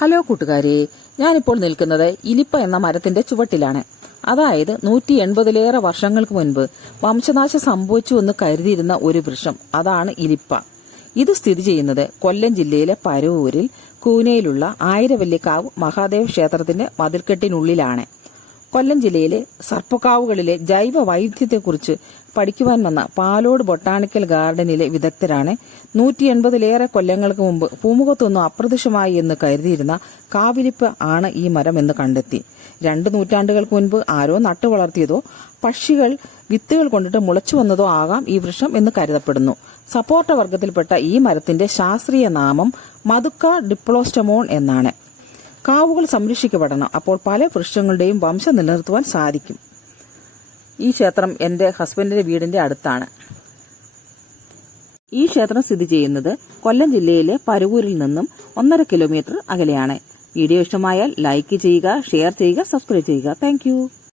Hello കൂട്ടുകാരെ ഞാനിപ്പോൾ നിൽക്കുന്നത് ഇലിപ്പ എന്ന മരത്തിന്റെ ചുവട്ടിലാണ്. അതായത് നൂറ്റി എൺപതിലേറെ വർഷങ്ങൾക്ക് മുൻപ് വംശനാശം സംഭവിച്ചു എന്ന് കരുതിയിരുന്ന ഒരു വൃക്ഷം അതാണ് ഇലിപ്പ. ഇത് സ്ഥിതി ചെയ്യുന്നത് കൊല്ലം ജില്ലയിലെ പരവൂരിൽ കൂനയിലുള്ള ആയിരവല്ലിക്കാവ് മഹാദേവ് ക്ഷേത്രത്തിന്റെ മതിൽക്കെട്ടിനുള്ളിലാണ്. കൊല്ലം ജില്ലയിലെ സർപ്പക്കാവുകളിലെ ജൈവ വൈവിധ്യത്തെക്കുറിച്ച് പഠിക്കുവാൻ വന്ന പാലോട് ബൊട്ടാണിക്കൽ ഗാർഡനിലെ വിദഗ്ധരാണ് നൂറ്റി എൺപതിലേറെ കൊല്ലങ്ങൾക്ക് മുമ്പ് പൂമുഖത്തൊന്നും അപ്രത്യക്ഷമായി എന്ന് കരുതിയിരുന്ന കാവിലിപ്പ് ആണ് ഈ മരം എന്ന് കണ്ടെത്തി. രണ്ട് നൂറ്റാണ്ടുകൾക്ക് മുൻപ് ആരോ നട്ടു വളർത്തിയതോ പക്ഷികൾ വിത്തുകൾ കൊണ്ടിട്ട് മുളച്ചു വന്നതോ ആകാം ഈ വൃക്ഷം എന്ന് കരുതപ്പെടുന്നു. സപ്പോർട്ട വർഗത്തിൽപ്പെട്ട ഈ മരത്തിന്റെ ശാസ്ത്രീയ നാമം മതുക്ക ഡിപ്ലോസ്റ്റമോൺ എന്നാണ്. കാവുകൾ സംരക്ഷിക്കപ്പെടണം. അപ്പോൾ പല വൃക്ഷങ്ങളുടെയും വംശം നിലനിർത്തുവാൻ സാധിക്കും. ഈ ക്ഷേത്രം എന്റെ ഹസ്ബൻഡിന്റെ വീടിന്റെ അടുത്താണ്. ഈ ക്ഷേത്രം സ്ഥിതി ചെയ്യുന്നത് കൊല്ലം ജില്ലയിലെ പരവൂരിൽ നിന്നും ഒന്നര കിലോമീറ്റർ അകലെയാണ്. വീഡിയോ ഇഷ്ടമായാൽ ലൈക്ക് ചെയ്യുക ഷെയർ ചെയ്യുക സബ്സ്ക്രൈബ് ചെയ്യുക. താങ്ക്